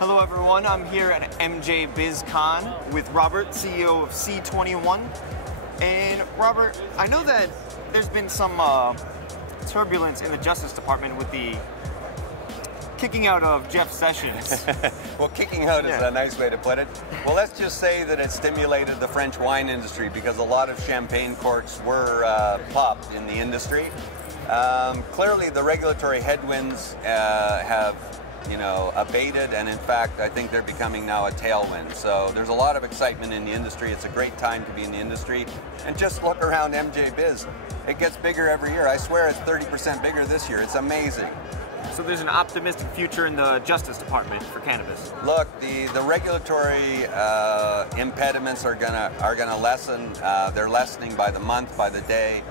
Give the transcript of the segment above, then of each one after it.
Hello everyone, I'm here at MJ BizCon with Robert, CEO of C21. And Robert, I know that there's been some turbulence in the Justice Department with the kicking out of Jeff Sessions. Well, kicking out is a nice way to put it. Well, let's just say that it stimulated the French wine industry because a lot of champagne corks were popped in the industry. Clearly, the regulatory headwinds have abated, and in fact, I think they're becoming now a tailwind. So there's a lot of excitement in the industry. It's a great time to be in the industry. And just look around MJ Biz. It gets bigger every year. I swear it's 30% bigger this year. It's amazing. So there's an optimistic future in the Justice Department for cannabis. Look, the regulatory impediments are gonna lessen. They're lessening by the month, by the day.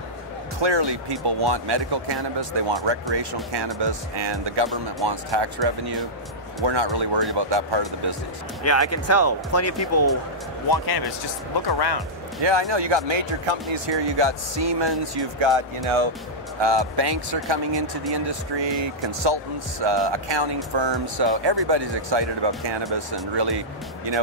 Clearly, people want medical cannabis, they want recreational cannabis, and the government wants tax revenue. We're not really worried about that part of the business. Yeah, I can tell. Plenty of people want cannabis. Just look around. Yeah, I know. You got major companies here. You got Siemens. You've got, banks are coming into the industry, consultants, accounting firms. So everybody's excited about cannabis, and really,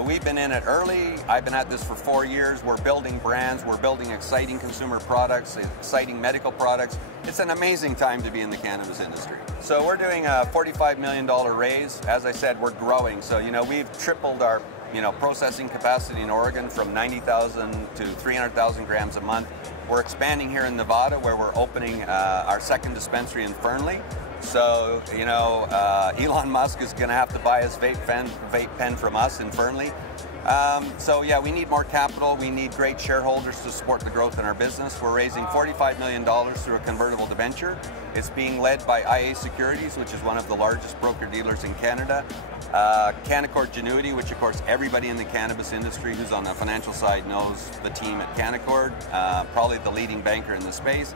we've been in it early. I've been at this for 4 years. We're building brands. We're building exciting consumer products, exciting medical products. It's an amazing time to be in the cannabis industry. So we're doing a $45 million raise. As I said, we're growing. So, we've tripled our processing capacity in Oregon from 90,000 to 300,000 grams a month. We're expanding here in Nevada, where we're opening our second dispensary in Fernley. So, Elon Musk is going to have to buy his vape pen from us in Fernley. So yeah, we need more capital. We need great shareholders to support the growth in our business. We're raising $45 million through a convertible debenture. It's being led by IA Securities, which is one of the largest broker-dealers in Canada. Canaccord Genuity, which of course everybody in the cannabis industry who's on the financial side knows the team at Canaccord, probably the leading banker in the space.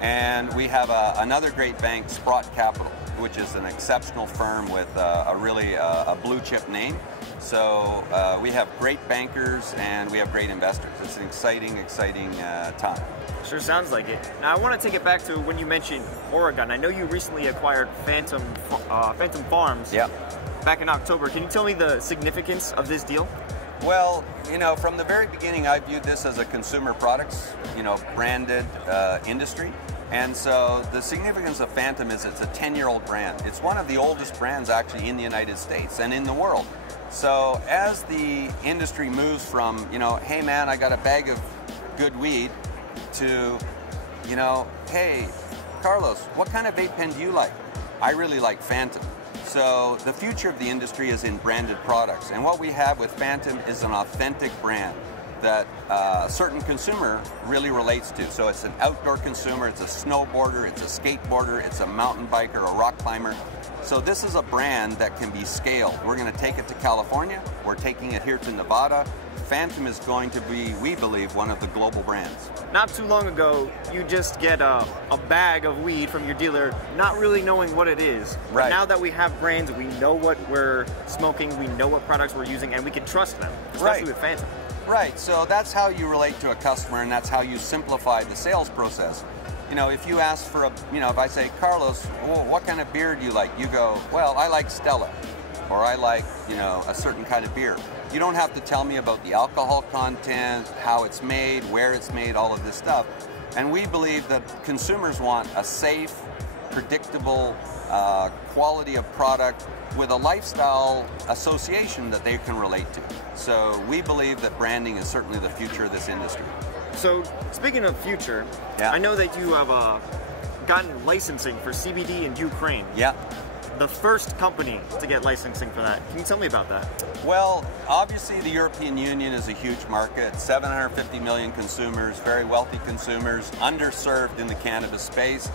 And we have another great bank, Sprott Capital, which is an exceptional firm with a blue chip name. So we have great bankers and we have great investors. It's an exciting time. Sure sounds like it. Now I want to take it back to when you mentioned Oregon. I know you recently acquired Phantom Farms back in October. Can you tell me the significance of this deal? Well, from the very beginning, I viewed this as a consumer products, branded industry. And so the significance of Phantom is it's a 10-year-old brand. It's one of the oldest brands actually in the United States and in the world. So as the industry moves from, hey man, I got a bag of good weed, to, hey, Carlos, what kind of vape pen do you like? I really like Phantom. So the future of the industry is in branded products. And what we have with Phantom is an authentic brand that a certain consumer really relates to. So it's an outdoor consumer, it's a snowboarder, it's a skateboarder, it's a mountain biker, a rock climber. So this is a brand that can be scaled. We're going to take it to California, we're taking it here to Nevada. Phantom is going to be, we believe, one of the global brands. Not too long ago, you just get a bag of weed from your dealer, not really knowing what it is. Right. But now that we have brands, we know what we're smoking, we know what products we're using, and we can trust them, especially with Phantom. Right, so that's how you relate to a customer, and that's how you simplify the sales process. If you ask for if I say, Carlos, what kind of beer do you like? You go, well, I like Stella, or I like, a certain kind of beer. You don't have to tell me about the alcohol content, how it's made, where it's made, all of this stuff. And we believe that consumers want a safe, predictable quality of product with a lifestyle association that they can relate to. So we believe that branding is certainly the future of this industry. So speaking of future, I know that you have gotten licensing for CBD in Ukraine. Yeah. The first company to get licensing for that. Can you tell me about that? Well, obviously the European Union is a huge market, 750 million consumers, very wealthy consumers, underserved in the cannabis space.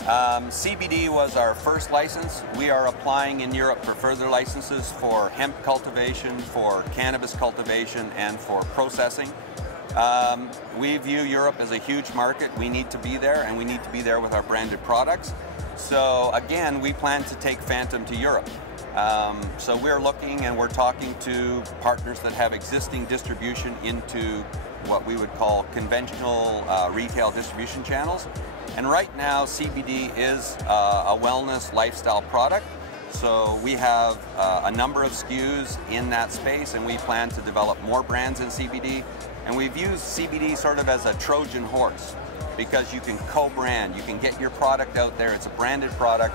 CBD was our first license. We are applying in Europe for further licenses for hemp cultivation, for cannabis cultivation, and for processing. We view Europe as a huge market. We need to be there, and we need to be there with our branded products. So again, we plan to take Phantom to Europe. So we're looking and we're talking to partners that have existing distribution into what we would call conventional retail distribution channels. And right now, CBD is a wellness lifestyle product. So we have a number of SKUs in that space, and we plan to develop more brands in CBD. And we've used CBD sort of as a Trojan horse, because you can co-brand, you can get your product out there, it's a branded product,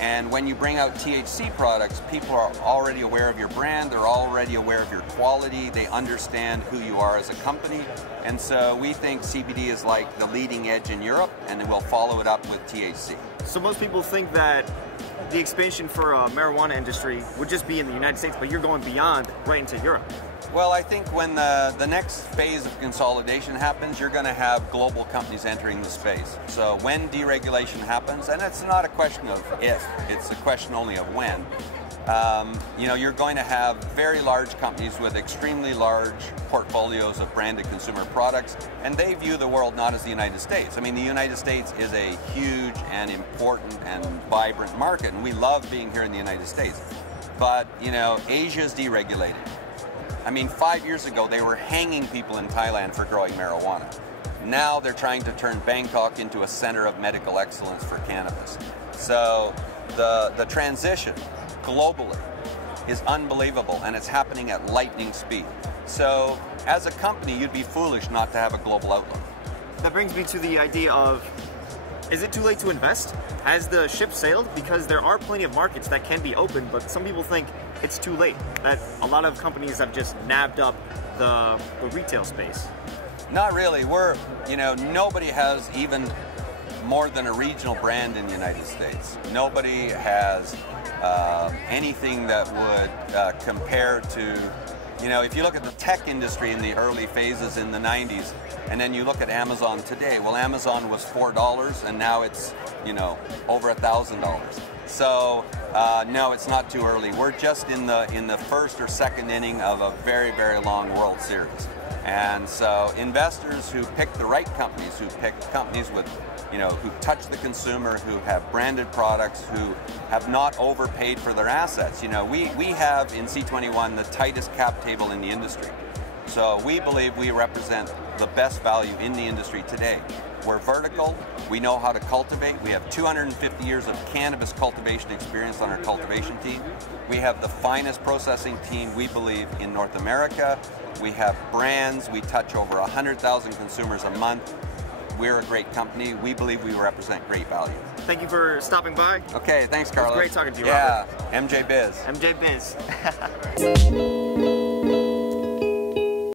and when you bring out THC products, people are already aware of your brand, they're already aware of your quality, they understand who you are as a company, and so we think CBD is like the leading edge in Europe, and then we'll follow it up with THC. So most people think that the expansion for marijuana industry would just be in the United States, but you're going beyond right into Europe. Well, I think when the next phase of consolidation happens, you're going to have global companies entering the space. So when deregulation happens, and it's not a question of if, it's a question only of when, you know, you're going to have very large companies with extremely large portfolios of branded consumer products, and they view the world not as the United States. I mean, the United States is a huge and important and vibrant market, and we love being here in the United States. But, you know, Asia's deregulated. I mean, 5 years ago, they were hanging people in Thailand for growing marijuana. Now they're trying to turn Bangkok into a center of medical excellence for cannabis. So the transition globally is unbelievable, and it's happening at lightning speed. So as a company, you'd be foolish not to have a global outlook. That brings me to the idea of, is it too late to invest? Has the ship sailed? Because there are plenty of markets that can be open, but some people think it's too late, that a lot of companies have just nabbed up the retail space. Not really. You know, nobody has even more than a regional brand in the United States. Nobody has anything that would compare to, you know, if you look at the tech industry in the early phases in the 90s, and then you look at Amazon today, well, Amazon was $4, and now it's, you know, over $1,000. So no, it's not too early. We're just in the first or second inning of a very, very long World Series. And so investors who pick the right companies, who pick companies with, you know, who touch the consumer, who have branded products, who have not overpaid for their assets. You know, we have in C21 the tightest cap table in the industry. So we believe we represent the best value in the industry today. We're vertical, we know how to cultivate, we have 250 years of cannabis cultivation experience on our cultivation team. We have the finest processing team, we believe, in North America. We have brands, we touch over 100,000 consumers a month. We're a great company, we believe we represent great value. Thank you for stopping by. Okay, thanks, Carlos. It was great talking to you, Robert. Yeah, MJ Biz. MJ Biz.